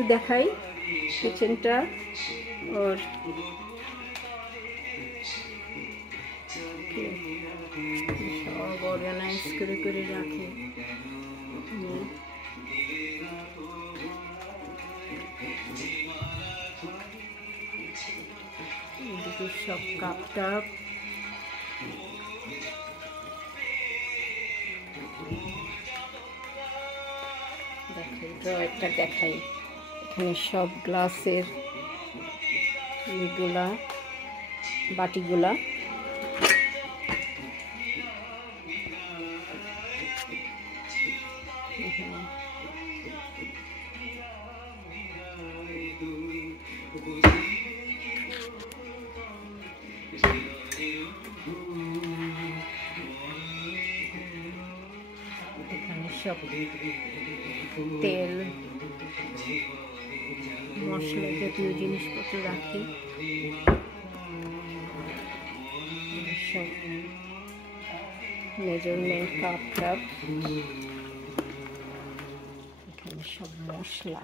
একটু দেখাই কিচেনটা ওর সব অর্গানাইজ করে করে রাখে। এদিকে সব কাপ টাপ, দেখাই ড্রয়ারটা দেখাই। এখানে সব গ্লাসের এগুলা বাটিগুলা, এখানে সব তেল মশলা জাতীয় জিনিসপত্র রাখি। সব মেজারমেন্ট কাপ টাপ, এখানে সব মশলা।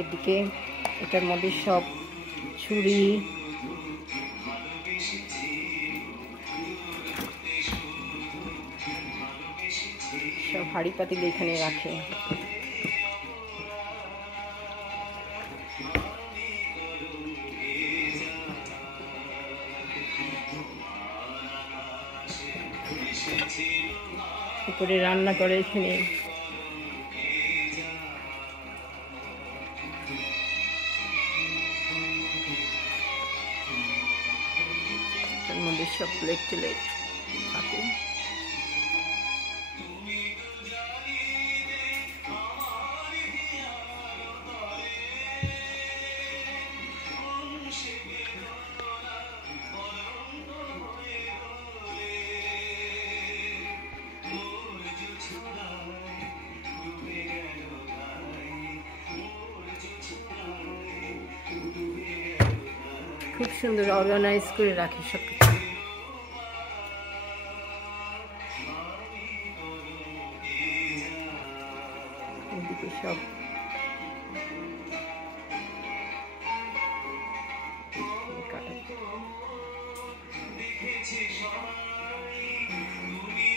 এদিকে এটার মধ্যে সব ছুরি, সব হাঁড়ি পাতিল এখানে রাখে। উপরে রান্না করে এখানে। এর মধ্যে সব প্লেট টেলেট থাকে। খুব সুন্দর অর্গানাইজ করে রাখে সব কিছু। এদিকে সব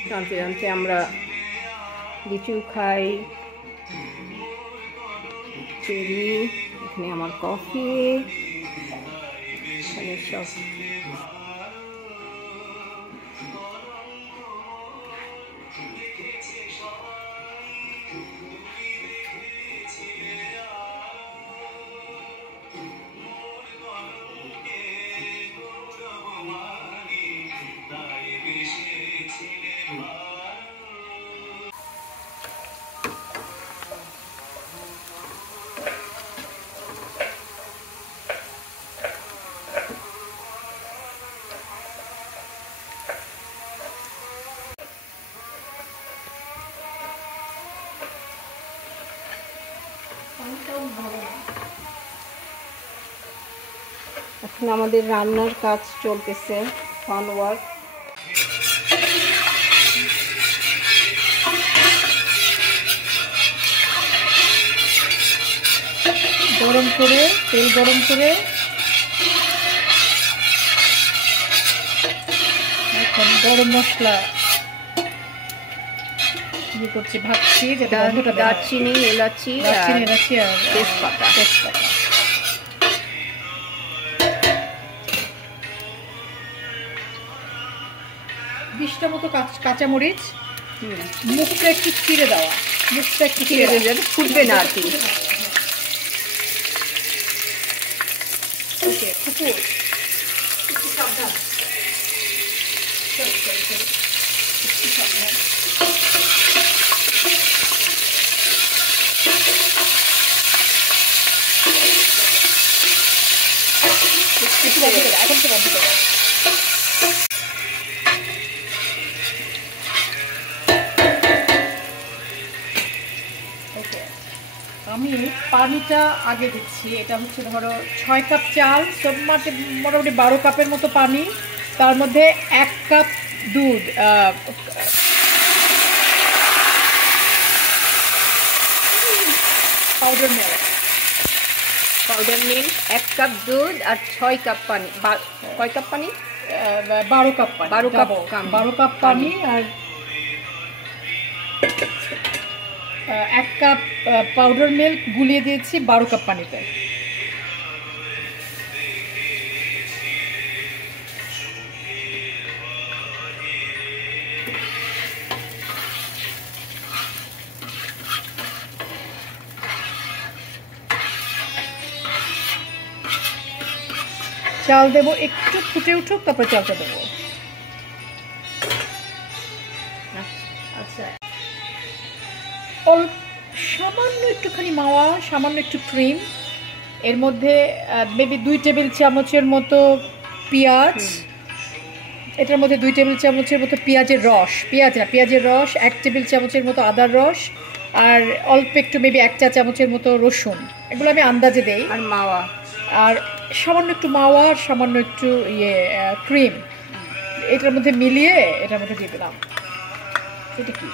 টানতে টানতে আমরা লিচু খাই, চেরি, এখানে আমার কফি, এখানে সব এখন আমাদের রান্নার কাজ চলতেছে, ফান ওয়ার্ক। গরম করে তেল গরম করে এখন গরম মশলা ইয়ে করছি, ভাবছি যে দারচিনি, এলাচি আর তেজপাতা। 20টা মতো কাঁচামরিচ, মুখটা একটু চিড়ে দেওয়া, মুখটা একটু চিড়ে দেওয়া, ফুটবে না আর কি। ওকে, কুকুর একটু সাবধান, একটু সাবধান। একটু বন্ধ করে, এখন তো বন্ধ করে। ওকে, আমি পানিটা আগে দিচ্ছি। এটা হচ্ছে ধরো 6 কাপ চাল, মোটামুটি 12 কাপের মতো পানি। তার মধ্যে 1 কাপ দুধ, পাউডার মিল্ক। 1 কাপ দুধ আর 6 কাপ পানি। কয় কাপ পানি? 12 কাপ পানি। 12 কাপ পানি আর 1 কাপ পাউডার মিল্ক গুলিয়ে দিয়েছি 12 কাপ পানিতে। চাল দেবো, একটু ফুটে উঠুক, তারপর চালটা দেবো। আচ্ছা, সামান্য একটুখানি মাওয়া, সামান্য একটু ক্রিম, এর মধ্যে মেবি 2 টেবিল চামচের মতো পেঁয়াজ, এটার মধ্যে 2 টেবিল চামচের মতো পেঁয়াজের রস, 1 টেবিল চামচের মতো আদার রস, আর অল্প একটু মেবি 1 চা চামচের মতো রসুন। এগুলো আমি আন্দাজে দেই। আর মাওয়া, আর সামান্য একটু মাওয়া, আর সামান্য একটু ক্রিম, এটার মধ্যে মিলিয়ে এটার মধ্যে দিয়ে দিলাম। এটা কি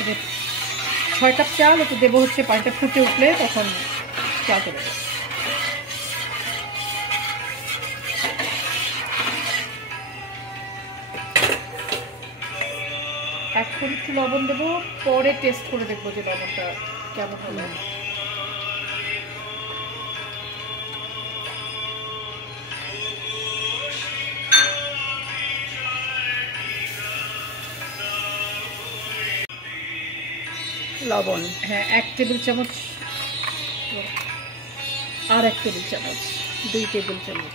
এটা 6 কাপ চাল, এটা দেবো হচ্ছে পানিটা ফুটে উঠলে, তখন চালটা দেবো। এখন একটু লবণ দেবো, পরে টেস্ট করে দেখবো যে লবণটা কেমন হলো। লবণ, হ্যাঁ 1 টেবিল চামচ, আর 1 টেবিল চামচ, 2 টেবিল চামচ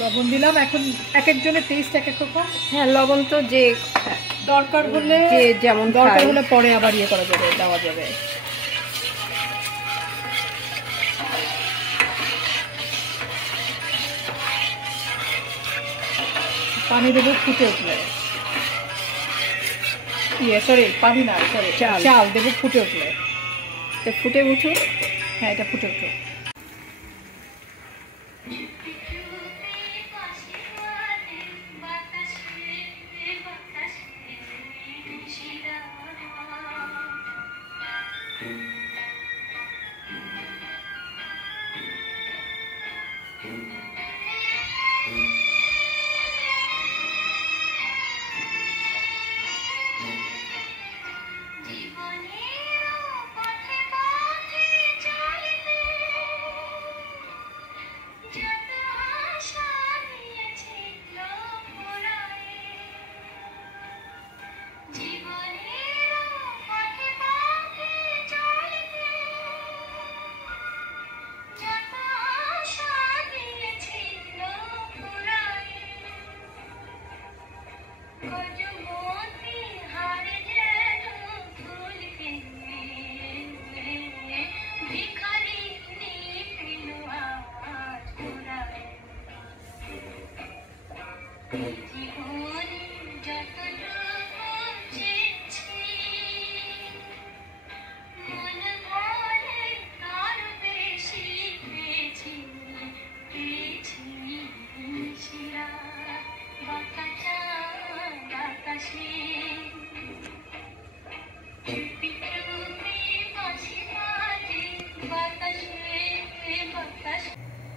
লবণ দিলাম। এখন এক একজনের টেস্ট এক এক রকম। হ্যাঁ, লবণ তো যে দরকার হলে, যে যেমন দরকার হলে পরে আবার করা যাবে, দেওয়া যাবে। পানি দেবো ফুটে উঠলে, পানি না, চাল দেবো ফুটে উঠলে। ফুটে উঠুক। হ্যাঁ, এটা ফুটে উঠুক।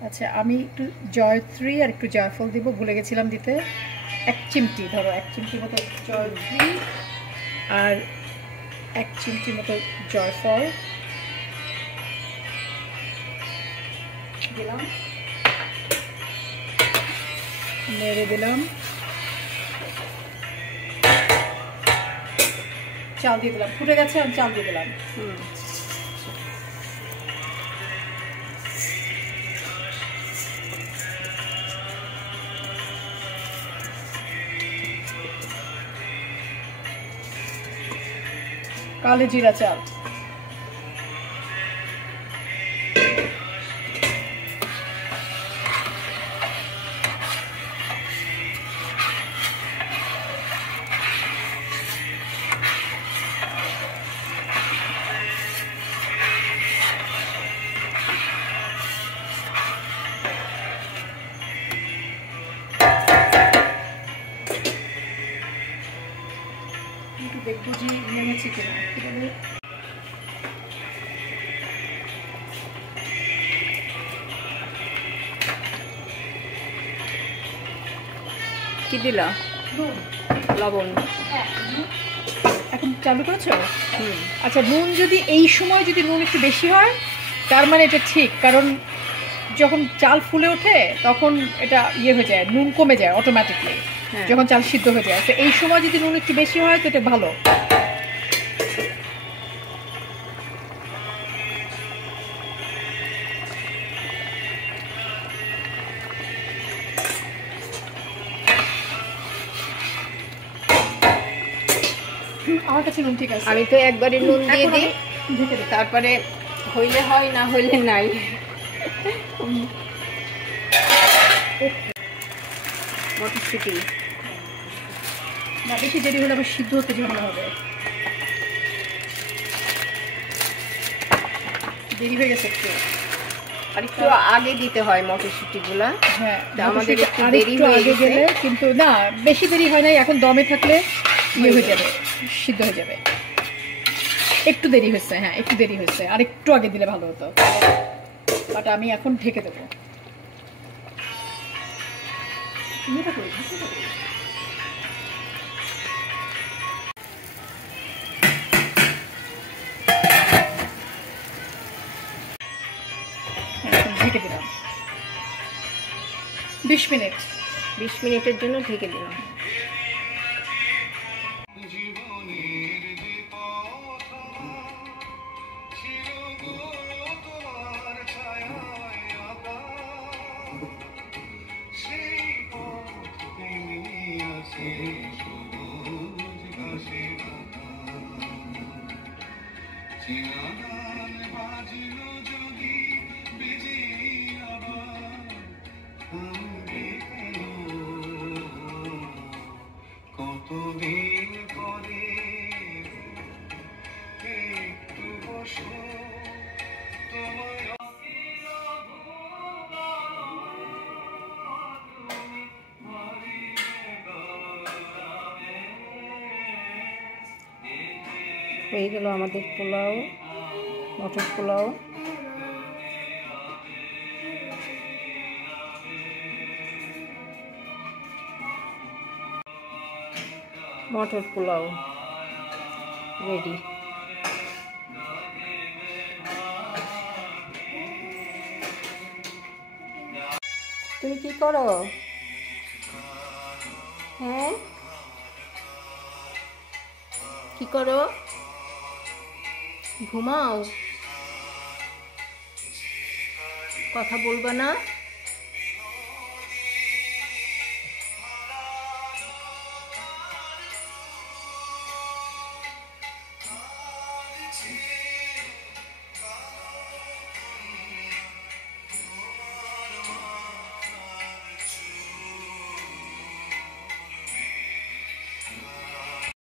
আচ্ছা, আমি একটু জয়ত্রী আর একটু জয়ফল দিব, ভুলে গেছিলাম দিতে। 1 চিমটি, ধরো 1 চিমটি মতো জয়ত্রী আর 1 চিমটি মতো জয়ফল দিলাম, নেড়ে দিলাম। চাল দিয়ে দিলাম, ফুটে গেছে, আমি চাল দিয়ে দিলাম। কালো জিরা চাল, দেখবো যে নেমেছে কিনা। কি দিলা? লবণ। এখন চালু করেছো? আচ্ছা, নুন যদি এই সময় যদি নুন একটু বেশি হয় তার মানে এটা ঠিক, কারণ যখন চাল ফুলে ওঠে তখন এটা ইয়ে হয়ে যায়, নুন কমে যায় অটোমেটিকলি যখন চাল সিদ্ধ হয়ে যায়। তো এই সময় যদি নুন একটু বেশি হয় তো এটা ভালো। আমার কাছে নুন ঠিক আছে। আমি তো একবারে নুন দিয়ে দিই, তারপরে হইলে হয়, না হইলে নাই। মটরশুঁটি না, বেশি দেরি হলে আবার সিদ্ধ হতে ঝামেলা হবে। দেরি হয়ে গেছে একটু, আর একটু আগে দিতে হয় মটরশুঁটিগুলা। হ্যাঁ, আমাদের একটু আর দেরি একটু হয়ে আগে গেলে, কিন্তু না বেশি দেরি হয় নাই, এখন দমে থাকলে ইয়ে হয়ে যাবে, সিদ্ধ হয়ে যাবে। একটু দেরি হয়েছে, হ্যাঁ একটু দেরি হয়েছে, আর একটু আগে দিলে ভালো হতো। বাট আমি এখন ঢেকে দেবো। ঢেকে দিলাম 20 মিনিট। 20 মিনিটের জন্য ঢেকে দিলাম। হয়ে গেল আমাদের পোলাও, মটর পোলাও। মটর পোলাও রেডি। তুমি কি করো? হ্যাঁ, কি করো? ঘুমাও? কথা বলবা না?